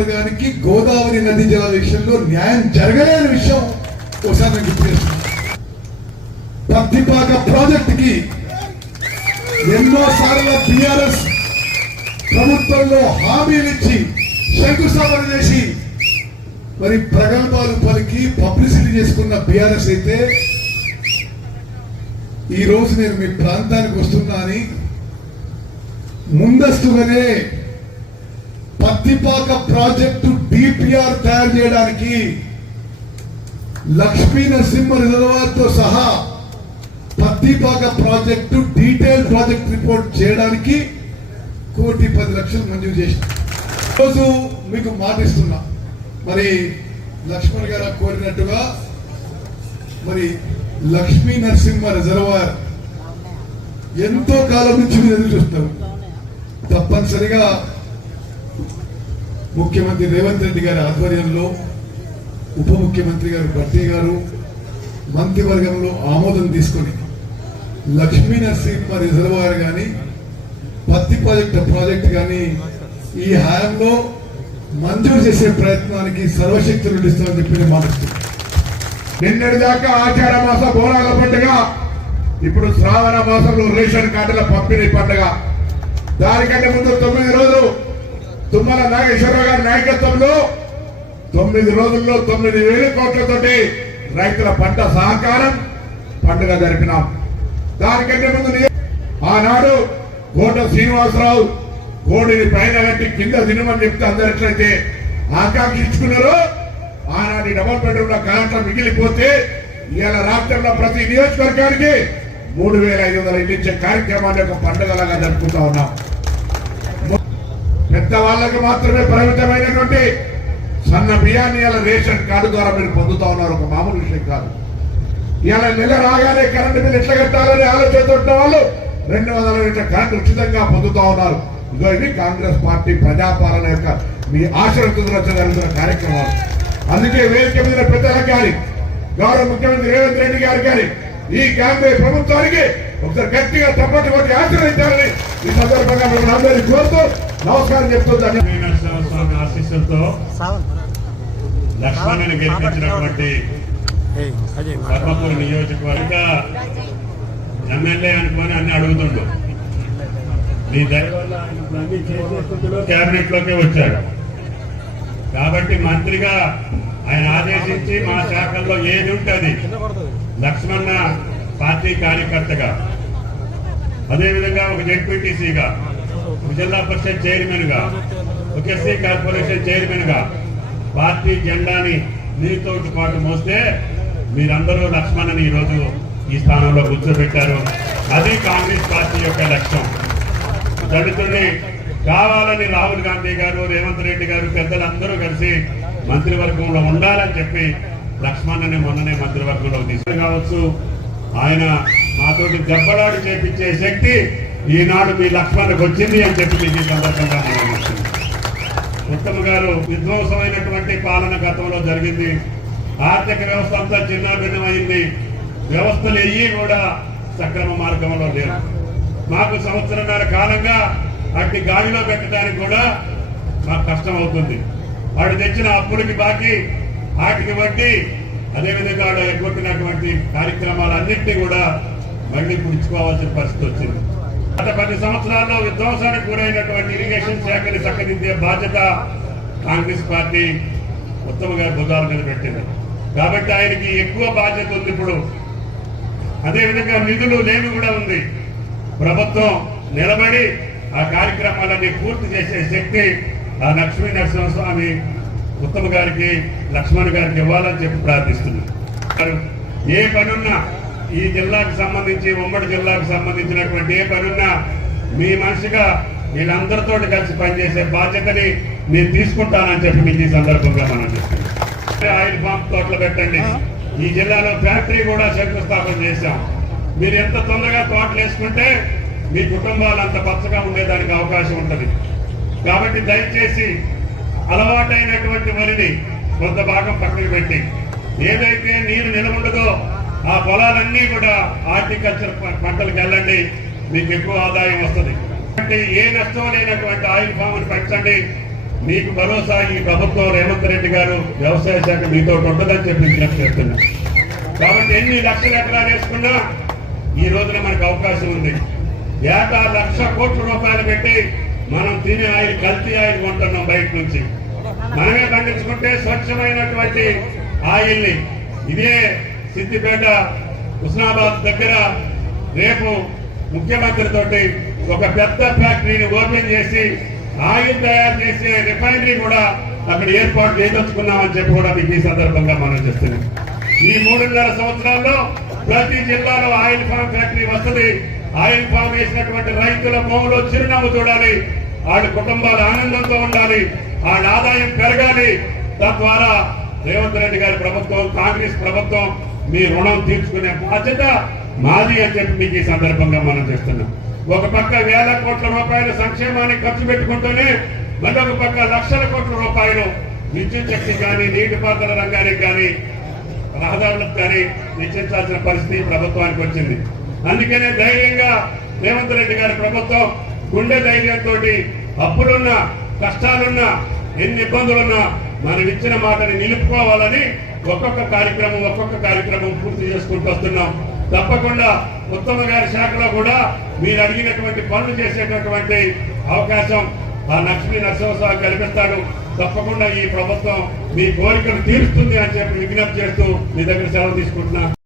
నియోజకవర్గానికి గోదావరి నది జల విషయంలో న్యాయం జరగలేని విషయం ఒకసారి నేను గుర్తు చేస్తున్నాను పత్తిపాక ప్రాజెక్టుకి ఎన్నో సార్లు టిఆర్ఎస్ ప్రభుత్వంలో హామీలు ఇచ్చి శంకుస్థాపన చేసి మరి ప్రగల్భాలు పలికి పబ్లిసిటీ చేసుకున్న బీఆర్ఎస్ అయితే ఈరోజు నేను మీ ప్రాంతానికి వస్తున్నా అని ముందస్తుగానే పత్తిపాక ప్రాజెక్టు డిపిఆర్ తయారు చేయడానికి లక్ష్మీ నరసింహ రిజర్వాయర్తో సహా Pattipaka project detail project report చేయడానికి కోటి పది లక్షలు మంజూరు చేసిన రోజు మీకు మాటిస్తున్నా. మరి లక్ష్మణ్ గారు కోరినట్టుగా మరి లక్ష్మీ నరసింహ రిజర్వాయర్ ఎంతో కాలం నుంచి మీరు ఎదురు చూస్తారు. తప్పనిసరిగా ముఖ్యమంత్రి రేవంత్ రెడ్డి గారి ఆధ్వర్యంలో ఉప ముఖ్యమంత్రి గారు భట్టి గారు మంత్రివర్గంలో ఆమోదం తీసుకొని లక్ష్మీ నరసింహ రిజర్వాయర్ కానీ పత్తి ప్రాజెక్ట్ ప్రాజెక్ట్ కానీ ఈ హయాంలో మంజూరు చేసే ప్రయత్నానికి సర్వశక్తులు ఇస్తామని చెప్పి నేను మాట్లాడుతున్నాను నిన్నటి దాకా ఆచార మాస బోనాల పండుగ ఇప్పుడు శ్రావణ మాసంలో రేషన్ కార్డుల పంపిణీ పండుగ. దానికంటే ముందు తొమ్మిది రోజులు తుమ్మల నాగేశ్వరరావు గారి నాయకత్వంలో తొమ్మిది రోజుల్లో తొమ్మిది వేల కోట్లతోటి రైతుల పంట సహకారం పండుగ జరిపినాం. దానికంటే ముందు ఆనాడు కోట శ్రీనివాసరావు కోడిని పైన కట్టి కింద తినమని చెప్తే అందరు ఎట్లయితే ఆకాంక్షించుకున్నారో ఆనాటి డబల్ బెడ్రూమ్లో కరెంట్ మిగిలిపోతే ఇవాళ రాష్ట్రంలో ప్రతి నియోజకవర్గానికి మూడు వేల ఐదు వందల ఇల్లు ఇచ్చే కార్యక్రమాన్ని ఒక పండుగలాగా జరుపుకుంటా ఉన్నాం. పెద్ద వాళ్ళకి మాత్రమే పరిమితమైనటువంటి సన్న బియ్యాన్ని ఇలా రేషన్ కార్డు ద్వారా మీరు పొందుతా ఉన్నారు. ఒక మామూలు విషయం కాదు. ఇలా నెల రాగానే కరెంటు బిల్ ఎట్లా కట్టాలని ఆలోచనతో ఉన్న వాళ్ళు రెండు వందల యూనిట్ల కరెంట్ ఉచితంగా పొందుతా ఉన్నారు. ఇదో ఇవి కాంగ్రెస్ పార్టీ ప్రజాపాలన యొక్క మీ ఆశీర్వదించిన జరుగుతున్న కార్యక్రమాలు. అందుకే వేదిక మీద పెద్దలకు కానీ గౌరవ ముఖ్యమంత్రి రేవంత్ రెడ్డి గారు కానీ ఈ కాంగ్రెస్ ప్రభుత్వానికి ఒకసారి గట్టిగా తప్పటి కొట్టి ఆశీర్వదించాలని ఈ సందర్భంగా మిమ్మల్ని అందరినీ కోరుతూ నమస్కారం చెప్తుందని నరసింహ స్వామి ఆశీస్సులతో లక్ష్మణుని గెలిపించినటువంటి సర్వపూర్ నియోజకవర్గ ఎమ్మెల్యే అనుకొని అన్ని అడుగుతుండు. మీ కేబినెట్ లోకే వచ్చాడు. కాబట్టి మంత్రిగా ఆయన ఆదేశించి మా శాఖల్లో ఏది ఉంటుంది లక్ష్మణ పార్టీ కార్యకర్తగా అదేవిధంగా ఒక జెడ్పీటీసీగా జిల్లా పరిషత్ చైర్మన్గా ఒక ఎస్సీ కార్పొరేషన్ చైర్మన్గా పార్టీ జెండాని మీతో పాటు మోస్తే మీరందరూ లక్ష్మణని ఈరోజు ఈ స్థానంలో కూర్చోబెట్టారు అది కాంగ్రెస్ పార్టీ యొక్క లక్ష్యం. దళితుల్ని కావాలని రాహుల్ గాంధీ గారు రేవంత్ రెడ్డి గారు పెద్దలందరూ కలిసి మంత్రివర్గంలో ఉండాలని చెప్పి లక్ష్మణ్ని మొన్ననే మంత్రివర్గంలో తీసుకుని కావచ్చు ఆయన మాతోటి దెబ్బలాడు చేపించే శక్తి ఈనాడు మీ లక్ష్మానికి వచ్చింది అని చెప్పి మీకు సందర్భంగా ఉత్తమ్ గారు విధ్వంసమైనటువంటి పాలన గతంలో జరిగింది. ఆర్థిక వ్యవస్థ అంతా చిన్నాభిన్నమైంది. వ్యవస్థలు ఎయ్యి కూడా సక్రమ మార్గంలో లేవు. మాకు సంవత్సరంన్నర కాలంగా అట్టి గాలిలో పెట్టడానికి కూడా మాకు కష్టం అవుతుంది. వాడు తెచ్చిన అప్పులకి బాకీ వాటికి వడ్డీ అదేవిధంగా వాడు ఎగ్గొట్టినటువంటి కార్యక్రమాలన్నింటినీ కూడా మళ్ళీ పుడుచుకోవాల్సిన పరిస్థితి వచ్చింది. గత పది సంవత్సరాల్లో విధ్వంసానికి గురైనటువంటి ఇరిగేషన్ శాఖని చక్కదిద్దే బాధ్యత కాంగ్రెస్ పార్టీ ఉత్తమ గారి భుజాల మీద పెట్టింది. కాబట్టి ఆయనకి ఎక్కువ బాధ్యత ఉంది ఇప్పుడు. అదేవిధంగా నిధులు లేని కూడా ఉంది. ప్రభుత్వం నిలబడి ఆ కార్యక్రమాలన్నీ పూర్తి చేసే శక్తి ఆ లక్ష్మీ నరసింహస్వామి ఉత్తమ గారికి లక్ష్మణ్ గారికి ఇవ్వాలని చెప్పి ప్రార్థిస్తున్నారు ఏ పనున్నా ఈ జిల్లాకు సంబంధించి ఉమ్మడి జిల్లాకు సంబంధించినటువంటి ఏ పనున్నా మీ మనిషిగా వీళ్ళందరితో కలిసి పనిచేసే బాధ్యతని నేను తీసుకుంటానని చెప్పి మీకు ఈ సందర్భంగా మనం చెప్తున్నాం. ఆయిల్ పంప్ తోటలు పెట్టండి. ఈ జిల్లాలో ఫ్యాక్టరీ కూడా శంకుస్థాపన చేశాం. మీరు ఎంత తొందరగా తోటలు వేసుకుంటే మీ కుటుంబాలు అంత పచ్చగా ఉండేదానికి అవకాశం ఉంటుంది. కాబట్టి దయచేసి అలవాటైనటువంటి వరిని కొంత భాగం పక్కన పెట్టి ఏదైతే నీరు నిలబడదో ఆ పొలాలన్నీ కూడా హార్టికల్చర్ పంటలకు వెళ్ళండి. మీకు ఎక్కువ ఆదాయం వస్తుంది. అంటే ఏ నష్టం లేనటువంటి ఆయిల్ ఫామ్ను పెంచండి మీకు భరోసా ఈ ప్రభుత్వం రేవంత్ రెడ్డి గారు వ్యవసాయ శాఖ మీతో ఉంటుందని చెప్పి విజ్ఞప్తి చేస్తున్నా. కాబట్టి ఎన్ని లక్షల ఎకరాలు వేసుకున్నా ఈ రోజున మనకు అవకాశం ఉంది. ఏటా లక్ష కోట్ల రూపాయలు పెట్టి మనం తినే ఆయిల్ కల్తీ ఆయిల్ కొంటున్నాం బయట నుంచి. మనమే పండించుకుంటే స్వచ్ఛమైనటువంటి ఆయిల్ని ఇదే సిద్దిపేట హుస్నాబాద్ దగ్గర రేపు ముఖ్యమంత్రి తోటి ఒక పెద్ద ఫ్యాక్టరీని ఓపెన్ చేసి ఆయిల్ తయారు చేసే రిఫైనరీ కూడా అక్కడ ఏర్పాటు చేయదలుచుకున్నామని చెప్పి కూడా మీకు ఈ సందర్భంగా మనం చేస్తున్నాం ఈ మూడున్నర సంవత్సరాల్లో ప్రతి జిల్లాలో ఆయిల్ ఫామ్ ఫ్యాక్టరీ వస్తుంది. ఆయిల్ ఫామ్ వేసినటువంటి రైతుల భూములో చిరునవ్వు చూడాలి. వాళ్ళ కుటుంబాలు ఆనందంతో ఉండాలి. వాళ్ళ ఆదాయం పెరగాలి. తద్వారా రేవంత్ రెడ్డి గారి ప్రభుత్వం కాంగ్రెస్ ప్రభుత్వం మీ రుణం తీర్చుకునే బాధ్యత మాది అని చెప్పి మీకు ఈ సందర్భంగా మనం చేస్తున్నాం. ఒక పక్క వేల కోట్ల రూపాయల సంక్షేమానికి ఖర్చు పెట్టుకుంటూనే మరొక పక్క లక్షల కోట్ల రూపాయలు విద్యుత్ శక్తి కానీ నీటిపారుదల రంగానికి కానీ రహదారులకు కానీ వెచ్చించాల్సిన పరిస్థితి ప్రభుత్వానికి వచ్చింది. అందుకనే ధైర్యంగా రేవంత్ రెడ్డి గారి ప్రభుత్వం గుండె ధైర్యంతో అప్పులున్నా కష్టాలున్నా ఎన్ని ఇబ్బందులున్నా మనం ఇచ్చిన మాటని నిలుపుకోవాలని ఒక్కొక్క కార్యక్రమం ఒక్కొక్క కార్యక్రమం పూర్తి చేసుకుంటూ వస్తున్నాం. తప్పకుండా ఉత్తమ గారి శాఖలో కూడా మీరు అడిగినటువంటి పనులు చేసేటటువంటి అవకాశం ఆ లక్ష్మీ నరసింహస్వామి కల్పిస్తాడు. తప్పకుండా ఈ ప్రభుత్వం మీ కోరికను తీరుస్తుంది అని చెప్పి విజ్ఞప్తి చేస్తూ మీ దగ్గర సెలవు తీసుకుంటున్నా